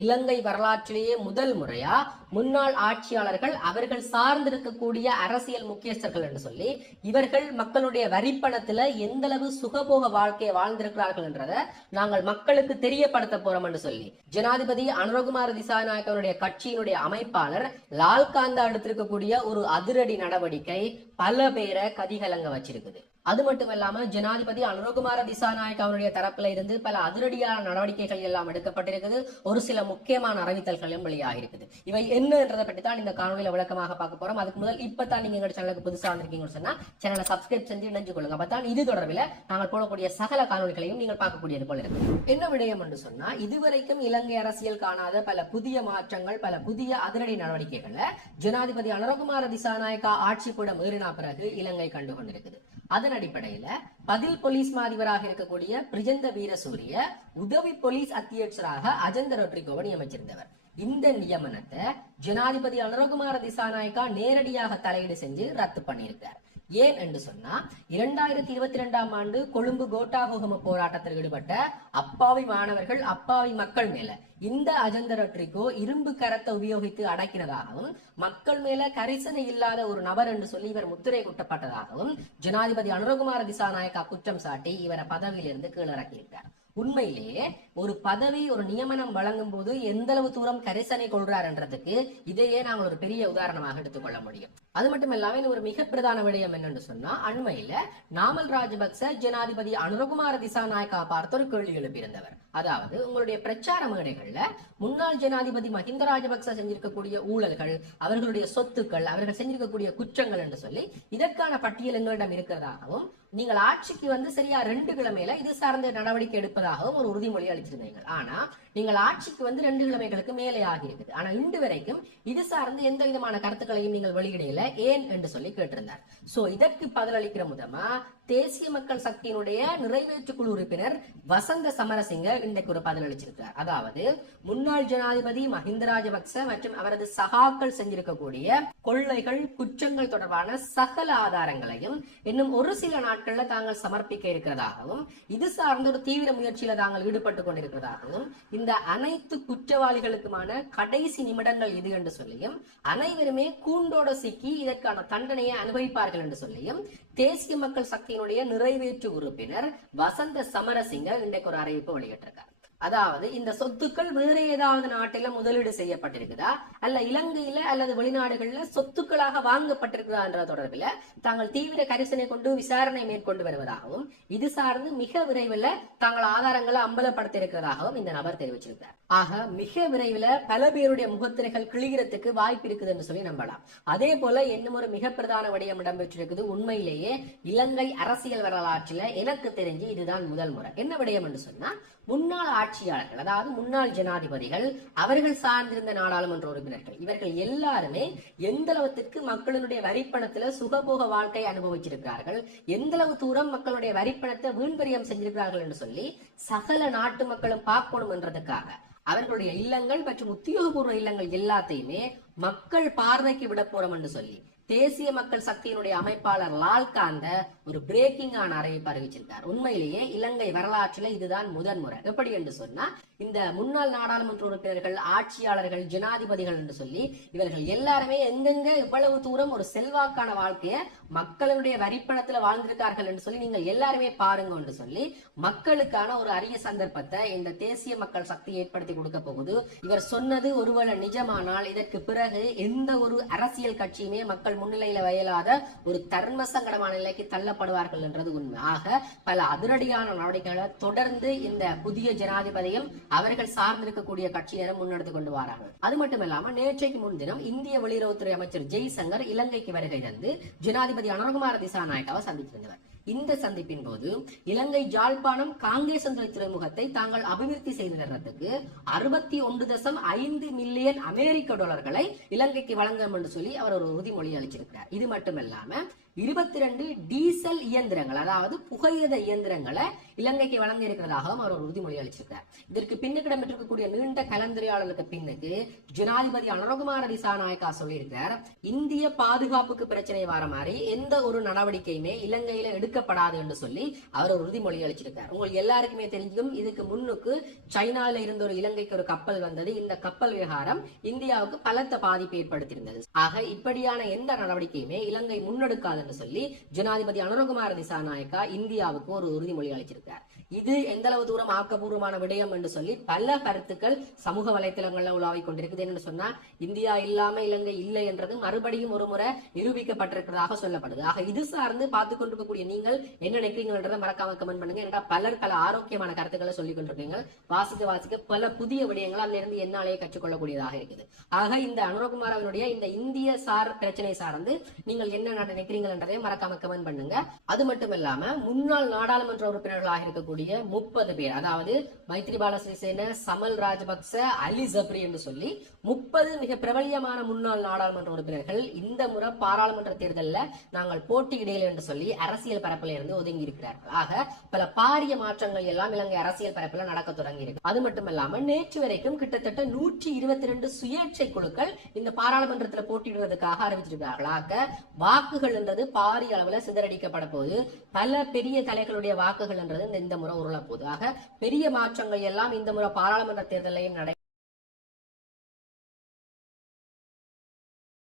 இலங்கை வரலாற்றிலேயே முதல் முறையா முன்னாள் ஆட்சியாளர்கள் அவர்கள் சார்ந்திருக்கக்கூடிய அரசியல் முக்கியஸ்தர்கள் என்று சொல்லி இவர்கள் மக்களுடைய வரிப்பணத்துல எந்த அளவு சுகபோக வாழ்க்கையை வாழ்ந்திருக்கிறார்கள் என்றதை நாங்கள் மக்களுக்கு தெரியப்படுத்த போறோம் என்று சொல்லி ஜனாதிபதி அனுரகுமார திசாநாயக்கனுடைய கட்சியினுடைய அமைப்பாளர் லால்காந்தா எடுத்திருக்கக்கூடிய ஒரு அதிரடி நடவடிக்கை பல பேரை கதிகலங்க வச்சிருக்குது. அது மட்டும் இல்லாம ஜனாதிபதி அனுரகுமார திசாநாயக்க அவருடைய தரப்புல இருந்து பல அதிரடியான நடவடிக்கைகள் எல்லாம் எடுக்கப்பட்டிருக்குது. ஒரு சில முக்கியமான அறிவித்தல்களும் வெளியாகிருக்குது. இவை என்னன்றதை பற்றி தான் இந்த காணொலியில விளக்கமாக பார்க்க போறோம். அதுக்கு முதல் இப்பதான் நீங்க எங்க சேனலுக்கு புதுசா வந்திருக்கீங்கன்னு சொன்னா சேனலை சப்ஸ்கிரைப் செஞ்சு இணைஞ்சு கொள்ளுங்க. அப்பதான் இது தொடர்பில் நாங்கள் போடக்கூடிய சகல காணொலிகளையும் நீங்கள் பார்க்கக்கூடியது போல இருக்கு. என்ன விடயம் என்று சொன்னா இதுவரைக்கும் இலங்கை அரசியல் காணாத பல புதிய மாற்றங்கள், பல புதிய அதிரடி நடவடிக்கைகளை ஜனாதிபதி அனுரகுமார திசாநாயக்கா ஆட்சி கூட மீறினா பிறகு இலங்கை கண்டு கொண்டிருக்குது. அதன் அடிப்படையில பதில் போலீஸ் மாதிபராக இருக்கக்கூடிய பிரிஜந்த வீரசூரிய உதவி போலீஸ் அத்தியட்சராக அஜந்த ரொட்ரிகோவை நியமிச்சிருந்தவர். இந்த நியமனத்தை ஜனாதிபதி அனுரகுமார திசாநாயக்கா நேரடியாக தலையீடு செஞ்சு ரத்து பண்ணியிருக்கார். ஏன் என்று சொன்னா 2022ஆம் ஆண்டு கொழும்பு கோட்டாகோகம போராட்டத்தில் ஈடுபட்ட அப்பாவி மாணவர்கள், அப்பாவி மக்கள் மேல இந்த அஜந்த ரொட்ரிகோ இரும்பு கரத்தை உபயோகித்து அடக்கினதாகவும் மக்கள் மேல கரிசனை இல்லாத ஒரு நபர் என்று சொல்லி இவர் முத்திரை குட்டப்பட்டதாகவும் ஜனாதிபதி அனுரகுமார திசாநாயக்கா குற்றம் சாட்டி இவரை பதவியிலிருந்து கீழிறக்கியிருக்கார். உண்மையிலேயே ஒரு பதவி, ஒரு நியமனம் வழங்கும் போது எந்த அளவு தூரம் கரிசனை கொள்றார் என்றதுக்கு இதையே நாங்கள் ஒரு பெரிய உதாரணமாக எடுத்துக்கொள்ள முடியும். அது மட்டும் இல்லாம ஒரு மிக பிரதான விடயம் என்னன்னு சொன்னா அண்மையில நாமல் ராஜபக்ச ஜனாதிபதி அனுரகுமார திசாநாயக்கா பார்த்து ஒரு கேள்வி எழுப்பியிருந்தவர். அதாவது உங்களுடைய பிரச்சார மேடைகள்ல முன்னாள் ஜனாதிபதி மஹிந்த ராஜபக்ச செஞ்சிருக்கக்கூடிய ஊழல்கள், அவர்களுடைய சொத்துக்கள், அவர்கள் செஞ்சிருக்கக்கூடிய குற்றங்கள் என்று சொல்லி இதற்கான பட்டியல் எங்களிடம் இருக்கிறதாகவும் நீங்கள் ஆட்சிக்கு வந்து சரியா 2 கிழமையில இது சார்ந்த நடவடிக்கை எடுப்பதாகவும் ஒரு உறுதிமொழி அளிச்சிருந்தீங்க. ஆனா நீங்கள் ஆட்சிக்கு வந்து 2 கிழமைகளுக்கு மேலே ஆகியிருக்குது. ஆனா இன்று வரைக்கும் இது சார்ந்து எந்த விதமான கருத்துக்களையும் நீங்கள் வெளியிடையில ஏன் என்று சொல்லி கேட்டிருந்தார். சோ இதற்கு பதிலளிக்கிற முதமா தேசிய மக்கள் சக்தியினுடைய நிறைவேற்று குழு உறுப்பினர் வசந்த சமரசிங்க இன்றைக்கு ஒரு பதிலளிச்சிருக்கிறார். அதாவது முன்னாள் ஜனாதிபதி மஹிந்த ராஜபக்ச மற்றும் அவரது சகாக்கள் செஞ்சிருக்கக்கூடிய கொள்ளைகள், குற்றங்கள் தொடர்பான சகல ஆதாரங்களையும் இன்னும் ஒரு சில நாட்கள்ல தாங்கள் சமர்ப்பிக்க இருக்கிறதாகவும் இது சார்ந்த ஒரு தீவிர முயற்சியில தாங்கள் ஈடுபட்டுக் கொண்டிருக்கிறதாகவும் இந்த அனைத்து குற்றவாளிகளுக்குமான கடைசி நிமிடங்கள் இது என்று சொல்லியும் அனைவருமே கூண்டோட சிக்கி இதற்கான தண்டனையை அனுபவிப்பார்கள் என்று சொல்லியும் தேசிய மக்கள் சக்தியினுடைய நிறைவேற்று உறுப்பினர் வசந்த சமரசிங்க இன்றைக்கு ஒரு அறிவிப்பு வெளியிட்டிருக்கார். அதாவது இந்த சொத்துக்கள் வேற ஏதாவது நாட்டில முதலீடு செய்யப்பட்டிருக்குதா, அல்ல இலங்கையில அல்லது வெளிநாடுகள்ல சொத்துக்களாக வாங்கப்பட்டிருக்குதா என்ற தொடர்பில் தாங்கள் தீவிர கரிசனை கொண்டு விசாரணை மேற்கொண்டு வருவதாகவும் இது சார்ந்து மிக விரைவில் தாங்கள் ஆதாரங்களை அம்பலப்படுத்த இருக்கிறதாகவும் இந்த நபர் தெரிவிச்சிருக்கிறார். ஆக மிக விரைவில் பல பேருடைய முகத்திரைகள் கிழிகிறதுக்கு வாய்ப்பு இருக்குது என்று சொல்லி நம்பலாம். அதே போல இன்னும் ஒரு மிக பிரதான விடயம் இடம்பெற்றிருக்குது. உண்மையிலேயே இலங்கை அரசியல் வரலாற்றில எனக்கு தெரிஞ்சு இதுதான் முதல் முறை. என்ன விடயம் என்று சொன்னா முன்னாள் ஆட்சியாளர்கள், அதாவது முன்னாள் ஜனாதிபதிகள், அவர்கள் சார்ந்திருந்த நாடாளுமன்ற உறுப்பினர்கள், இவர்கள் எல்லாருமே எந்த அளவுக்கு மக்களுடைய வரிப்பணத்துல சுகபோக வாழ்க்கை அனுபவிச்சிருக்கிறார்கள், எந்த அளவு தூரம் மக்களுடைய வரிப்பணத்தை வீண்பரியம் செஞ்சிருக்கிறார்கள் என்று சொல்லி சகல நாட்டு மக்களும் பார்க்கணும் என்றதுக்காக அவர்களுடைய இல்லங்கள் மற்றும் உத்தியோகபூர்வ இல்லங்கள் எல்லாத்தையுமே மக்கள் பார்வைக்கு விட போறோம் என்று சொல்லி தேசிய மக்கள் சக்தியினுடைய அமைப்பாளர் லால்காந்த ஒரு பிரேக்கிங்கான அறிவிப்பு அறிவிச்சிருக்கார். உண்மையிலேயே இலங்கை வரலாற்றில் இதுதான் முதன் முறை. எப்படி என்று சொன்னா இந்த முன்னாள் நாடாளுமன்ற உறுப்பினர்கள், ஆட்சியாளர்கள், ஜனாதிபதிகள் என்று சொல்லி இவர்கள் எல்லாருமே எங்கெங்க இவ்வளவு தூரம் ஒரு செல்வாக்கான வாழ்க்கைய மக்களுடைய வரிப்பணத்துல வாழ்ந்திருக்கார்கள் என்று சொல்லி நீங்கள் எல்லாருமே பாருங்க என்று சொல்லி மக்களுக்கான ஒரு அரிய சந்தர்ப்பத்தை இந்த தேசிய மக்கள் சக்தி ஏற்படுத்தி கொடுக்க போகுது. இவர் சொன்னது ஒருவேளை நிஜமானால் இதற்கு பிறகு எந்த ஒரு அரசியல் கட்சியுமே மக்கள் முன்னிலையில வயலாத ஒரு தர்ம சங்கடமான நிலைக்கு தள்ளப்படுவார்கள் என்றது உண்மை. ஆக பல அதிரடியான நடவடிக்கைகளை தொடர்ந்து இந்த புதிய ஜனாதிபதியும் அவர்கள் சார்ந்திருக்கக்கூடிய கட்சியினரும் முன்னெடுத்து கொண்டு வரார்கள். அது மட்டுமில்லாம நேற்றைக்கு முன்தினம் இந்திய வெளியுறவுத்துறை அமைச்சர் ஜெய்சங்கர் இலங்கைக்கு வருகை தந்து ஜனாதிபதி அனுரகுமார திசாநாயக்காவை சந்தித்திருந்தவர். இந்த சந்திப்பின் போது இலங்கை ஜாழ்ப்பாணம் காங்கேசந்துறை துறைமுகத்தை தாங்கள் அபிவிருத்தி செய்து தர்றதுக்கு 61.5 மில்லியன் அமெரிக்க டாலர்களை இலங்கைக்கு வழங்கும் என்று சொல்லி அவர் ஒரு உறுதிமொழி அளிச்சிருக்கிறார். இது மட்டுமல்லாம 22 டீசல் இயந்திரங்கள், அதாவது புகையிரத இயந்திரங்களை இலங்கைக்கு வழங்க இருக்கிறதாகவும் அவர் ஒரு உறுதிமொழி அளிச்சிருக்கார். இதற்கு பின்னுக்கு இடம்பெற்றிருக்கக்கூடிய நீண்ட கலந்துரையாடலுக்கு பின்னுக்கு ஜனாதிபதி அனுரகுமார திசாநாயக்கா சொல்லியிருக்கிறார், இந்திய பாதுகாப்புக்கு பிரச்சனை வர மாதிரி எந்த ஒரு நடவடிக்கையுமே இலங்கையில எடுக்கப்படாது என்று சொல்லி அவர் ஒரு உறுதிமொழி அளிச்சிருக்கார். உங்களுக்கு எல்லாருக்குமே தெரிஞ்சும் இதுக்கு முன்னுக்கு சைனால இருந்த ஒரு இலங்கைக்கு ஒரு கப்பல் வந்தது. இந்த கப்பல் விவகாரம் இந்தியாவுக்கு பலத்த பாதிப்பு ஏற்படுத்தியிருந்தது. ஆக இப்படியான எந்த நடவடிக்கையுமே இலங்கை முன்னெடுக்காது என்று சொல்லி ஜனாதிபதி அனுரகுமார திசாநாயக்கா இந்தியாவுக்கு ஒரு உறுதிமொழி அளிச்சிருக்கார். இது எந்த அளவு தூரம் ஆக்கப்பூர்வமான விடயம் என்று சொல்லி பல கருத்துக்கள் சமூக வலைத்தளங்கள்ல உலாவிக் கொண்டிருக்குது. என்னன்னு சொன்னா, இந்தியா இல்லாம இலங்கை இல்லை என்றது மறுபடியும் ஒரு முறை நிரூபிக்கப்பட்டிருக்கிறதாக சொல்லப்படுது. ஆக இது சார்ந்து பார்த்து கொண்டிருக்கக்கூடிய நீங்கள் என்ன நினைக்கிறீங்கன்றதை மறக்காம கமெண்ட் பண்ணுங்க. ஏன்னா பலர் பல ஆரோக்கியமான கருத்துக்களை சொல்லிக் கொண்டிருக்கீங்க. வாசிக்க பல புதிய விடயங்கள் அதுல இருந்து என்னாலேயே கற்றுக்கொள்ளக்கூடியதாக இருக்குது. ஆக இந்த அனுரகுமார் அவருடைய இந்த இந்திய சார் பிரச்சனை சார்ந்து நீங்கள் என்ன நினைக்கிறீங்கன்றதையும் மறக்காம கமெண்ட் பண்ணுங்க. அது மட்டும் இல்லாம முன்னாள் நாடாளுமன்ற உறுப்பினர்களாக இருக்கக்கூடிய 30 பேர், அதாவது மைத்ரிபால சிறிசேன, சமல் ராஜபக்ச, அலி ஜப்ரி என்று சொல்லி 30 மிக பிரபலியமான முன்னாள் நாடாளுமன்ற உறுப்பினர்கள் இந்த முறை பாராளுமன்ற தேர்தலில் நாங்கள் போட்டியிடையில் என்று சொல்லி அரசியல் பரப்பில் இருந்து ஒதுங்கி இருக்கிறார்கள். ஆக பல பாரிய மாற்றங்கள் எல்லாம் இலங்கை அரசியல் பரப்பில் நடக்க தொடங்கி இருக்கு. அது மட்டும் இல்லாம நேற்று வரைக்கும் கிட்டத்தட்ட 122 சுயேட்சை குழுக்கள் இந்த பாராளுமன்றத்தில் போட்டியிடுவதற்காக அறிவிச்சிருக்கிறார்கள். ஆக வாக்குகள் என்றது பாரிய அளவில் சிதறடிக்கப்பட போது பல பெரிய தலைகளுடைய வாக்குகள் என்றது இந்த முறை உருள போது. ஆக பெரிய மாற்றங்கள் எல்லாம் இந்த முறை பாராளுமன்ற தேர்தலையும்